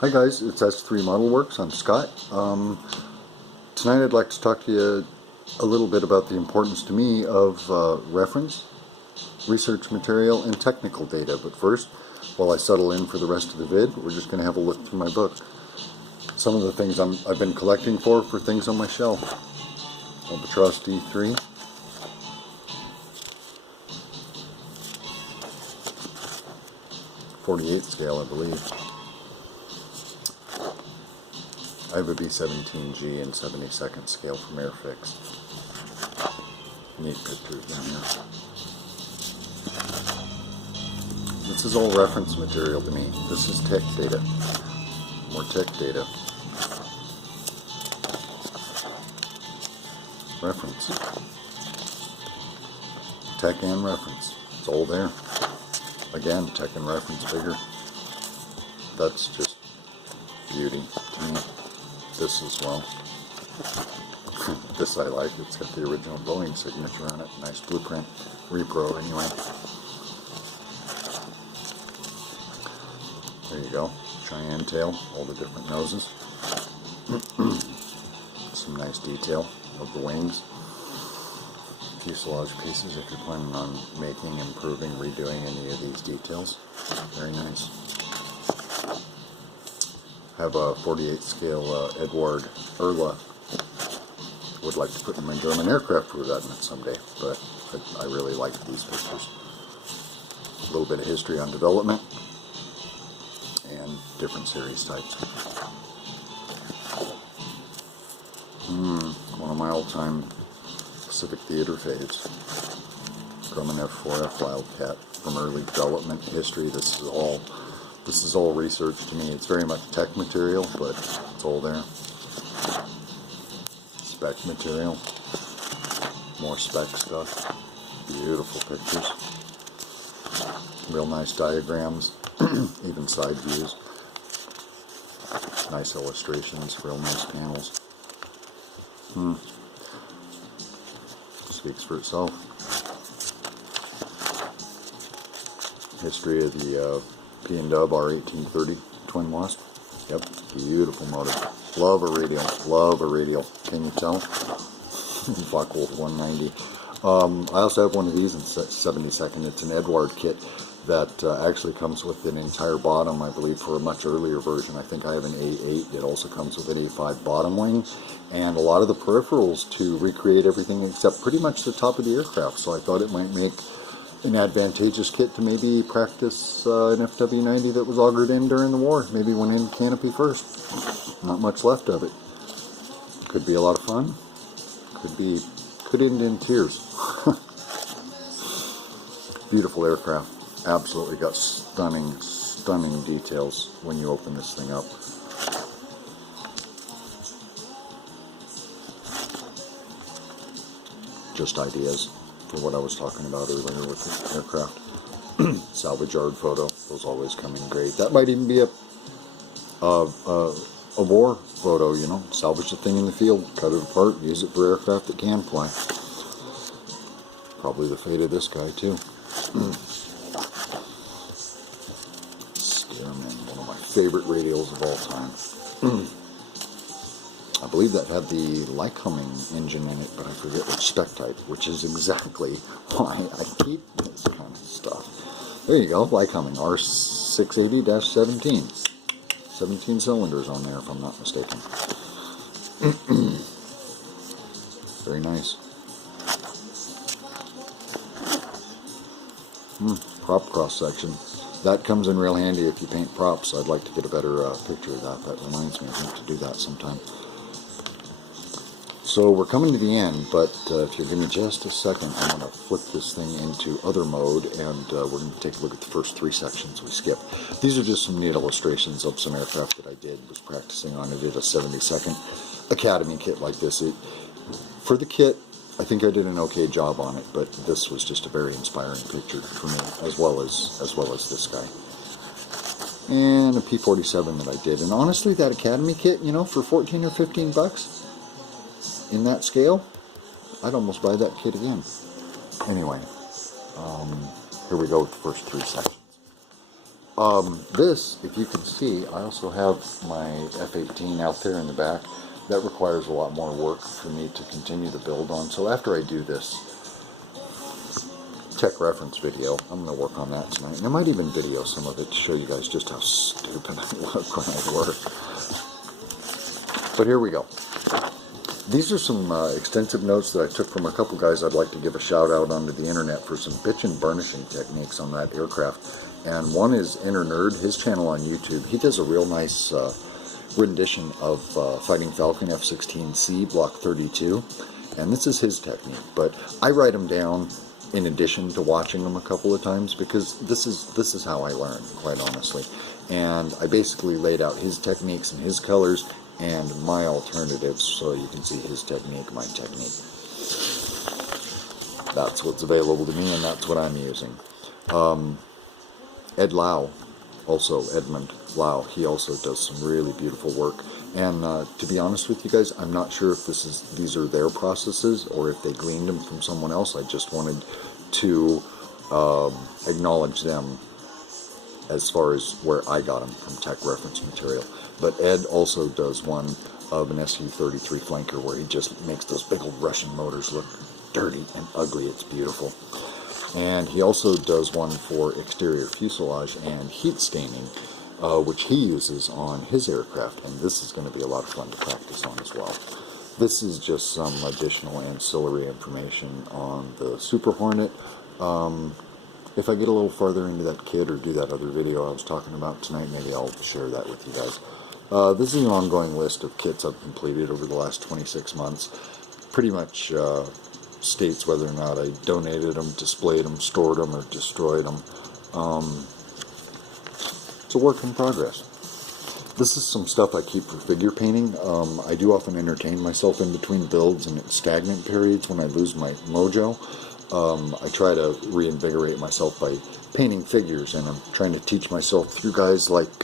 Hi guys, it's S3 Model Works. I'm Scott. Tonight I'd like to talk to you a little bit about the importance to me of reference, research material, and technical data. But first, while I settle in for the rest of the vid, we're just going to have a look through my book. Some of the things I've been collecting for things on my shelf. Albatross D3. .48 scale, I believe. I have a B-17G in 72nd scale from Airfix. Neat pictures down here. This is all reference material to me. This is tech data. More tech data. Reference. Tech and reference. It's all there. Again, tech and reference bigger. That's just beauty to me. This as well. This I like. It's got the original Boeing signature on it. Nice blueprint. Repro anyway. There you go. Cheyenne tail. All the different noses. Some nice detail of the wings. Fuselage pieces if you're planning on making, improving, redoing any of these details. Very nice. Have a 48 scale Edward Erla. Would like to put in my German aircraft revetment someday, but I really like these pictures. A little bit of history on development and different series types. One of my all-time Pacific Theater faves. Grumman F4F Wildcat from early development history. This is all research to me. It's very much tech material, but it's all there. Spec material. More spec stuff. Beautiful pictures. Real nice diagrams. Even side views. Nice illustrations. Real nice panels. Speaks for itself. History of the P&W R1830 Twin Wasp. Yep, beautiful motor. Love a radial. Love a radial. Can you tell? Buckwolf 190. I also have one of these in 72nd. It's an Edward kit that actually comes with an entire bottom, I believe, for a much earlier version. I think I have an A8. It also comes with an A5 bottom wing and a lot of the peripherals to recreate everything except pretty much the top of the aircraft. So I thought it might make an advantageous kit to maybe practice an FW90 that was augered in during the war. Maybe went in canopy first. Not much left of it. Could be a lot of fun. Could end in tears. Beautiful aircraft. Absolutely got stunning details when you open this thing up. Just ideas for what I was talking about earlier with the aircraft. Salvage yard photo, those always come in great. That might even be a war photo, you know. Salvage the thing in the field, cut it apart, use it for aircraft that can fly. Probably the fate of this guy too. Spearman, one of my favorite radials of all time. I believe that had the Lycoming engine in it, but I forget which spec type, which is exactly why I keep this kind of stuff. There you go, Lycoming R680-17. 17 cylinders on there, if I'm not mistaken. Very nice. Prop cross-section. That comes in real handy if you paint props. I'd like to get a better picture of that. That reminds me, I think, to do that sometime. So we're coming to the end, but if you'll give me just a second, I'm going to flip this thing into other mode, and we're going to take a look at the first three sections we skipped. These are just some neat illustrations of some aircraft that I was practicing on. I did a 72nd Academy kit like this. For the kit, I think I did an okay job on it, but this was just a very inspiring picture for me, as well as this guy. And a P-47 that I did. And honestly, that Academy kit, you know, for 14 or 15 bucks, in that scale, I'd almost buy that kit again. Anyway, here we go with the first three sections. This, if you can see, I also have my F-18 out there in the back. That requires a lot more work for me to continue to build on. So after I do this tech reference video, I'm going to work on that tonight. And I might even video some of it to show you guys just how stupid I look when I work. But here we go. These are some extensive notes that I took from a couple guys I'd like to give a shout out onto the internet for some bitchin' burnishing techniques on that aircraft. And one is Inner Nerd, his channel on YouTube. He does a real nice rendition of Fighting Falcon F-16C Block 32. And this is his technique. But I write them down in addition to watching them a couple of times because this is how I learn, quite honestly. And I basically laid out his techniques and his colors and my alternatives so you can see his technique, my technique. That's what's available to me and that's what I'm using. Ed Lau, also Edmund Lau, he also does some really beautiful work. And to be honest with you guys, I'm not sure if these are their processes or if they gleaned them from someone else. I just wanted to acknowledge them as far as where I got them from tech reference material. But Ed also does one of an Su-33 flanker where he just makes those big old Russian motors look dirty and ugly. It's beautiful. And he also does one for exterior fuselage and heat staining, which he uses on his aircraft. And this is going to be a lot of fun to practice on as well. This is just some additional ancillary information on the Super Hornet. If I get a little further into that kit or do that other video I was talking about tonight, maybe I'll share that with you guys. This is an ongoing list of kits I've completed over the last 26 months. Pretty much states whether or not I donated them, displayed them, stored them, or destroyed them. It's a work in progress. This is some stuff I keep for figure painting. I do often entertain myself in between builds and at stagnant periods when I lose my mojo. I try to reinvigorate myself by painting figures, and I'm trying to teach myself through guys like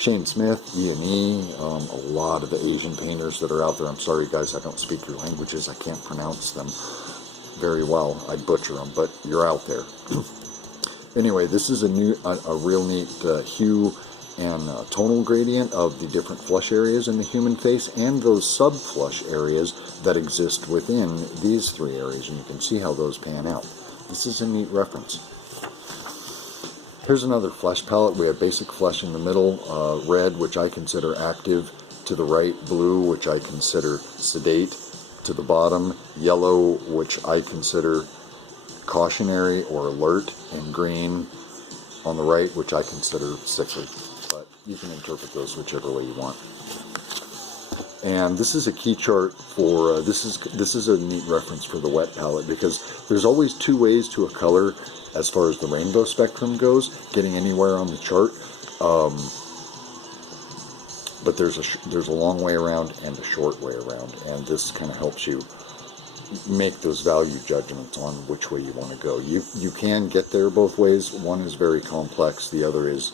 Shane Smith, E&E, a lot of the Asian painters that are out there. I'm sorry guys, I don't speak your languages, I can't pronounce them very well, I butcher them, but you're out there. Anyway, this is a real neat hue and tonal gradient of the different flush areas in the human face and those sub-flush areas that exist within these three areas, and you can see how those pan out. This is a neat reference. Here's another flesh palette. We have basic flesh in the middle, red, which I consider active, to the right, blue, which I consider sedate, to the bottom, yellow, which I consider cautionary or alert, and green on the right, which I consider sickly. But you can interpret those whichever way you want. And this is a key chart for, this is a neat reference for the wet palette, because there's always two ways to a color as far as the rainbow spectrum goes, getting anywhere on the chart. But there's a long way around and a short way around, and this kind of helps you make those value judgments on which way you want to go. You can get there both ways. One is very complex, the other is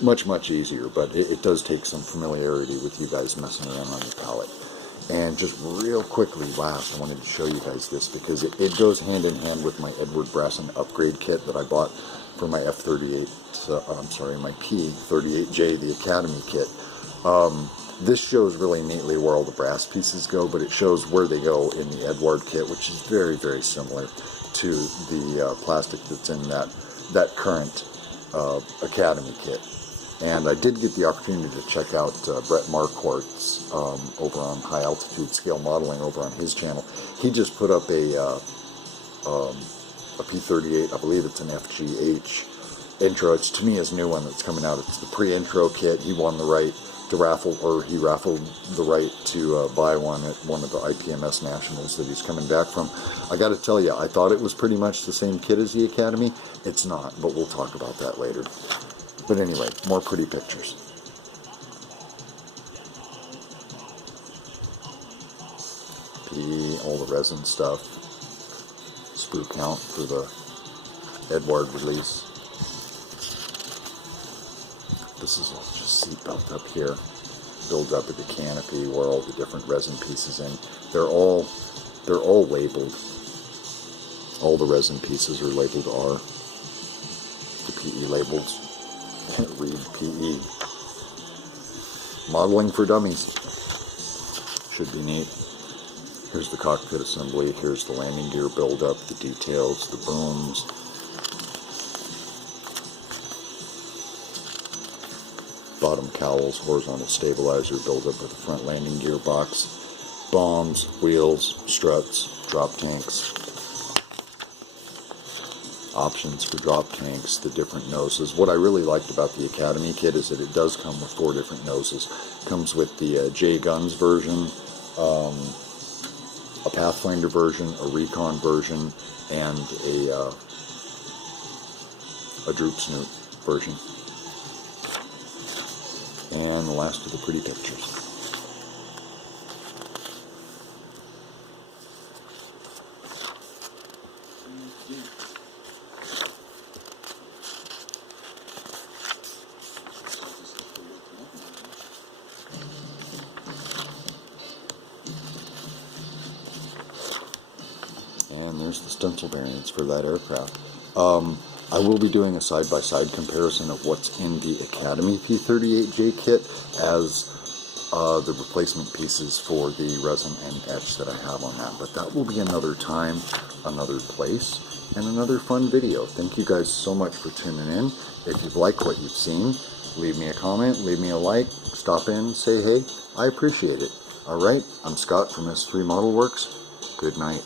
much, much easier, but it does take some familiarity with you guys messing around on your palette. And just real quickly, last, I wanted to show you guys this because it goes hand in hand with my Edward Brasson upgrade kit that I bought for my F-38, my P-38J, the Academy kit. This shows really neatly where all the brass pieces go, but it shows where they go in the Edward kit, which is very, very similar to the plastic that's in that current Academy kit. And I did get the opportunity to check out Brett Marquardt's over on High Altitude Scale Modeling over on his channel. He just put up a P-38, I believe it's an FGH intro. It's, to me, his new one that's coming out. It's the pre-intro kit. He won the right to raffle, or he raffled the right to buy one at one of the IPMS Nationals that he's coming back from. I got to tell you, I thought it was pretty much the same kit as the Academy. It's not, but we'll talk about that later. But anyway, more pretty pictures. All the resin stuff. Sprue count for the Edward release. This is all just seatbelt up here. Builds up at the canopy where all the different resin pieces in. They're all labeled. All the resin pieces are labeled R. The PE labels. Read PE. Modeling for dummies. Should be neat. Here's the cockpit assembly. Here's the landing gear buildup, the details, the booms. Bottom cowls, horizontal stabilizer buildup with the front landing gear box. Bombs, wheels, struts, drop tanks. Options for drop tanks, the different noses. What I really liked about the Academy kit is that it does come with 4 different noses. It comes with the J Guns version, a Pathfinder version, a Recon version, and a Droop Snoot version. And the last of the pretty pictures. And there's the stencil variants for that aircraft. I will be doing a side-by-side comparison of what's in the Academy P-38J kit as the replacement pieces for the resin and etch that I have on that. But that will be another time, another place, and another fun video. Thank you guys so much for tuning in. If you've liked what you've seen, leave me a comment, leave me a like, stop in, say hey. I appreciate it. Alright, I'm Scott from S3 Model Works. Good night.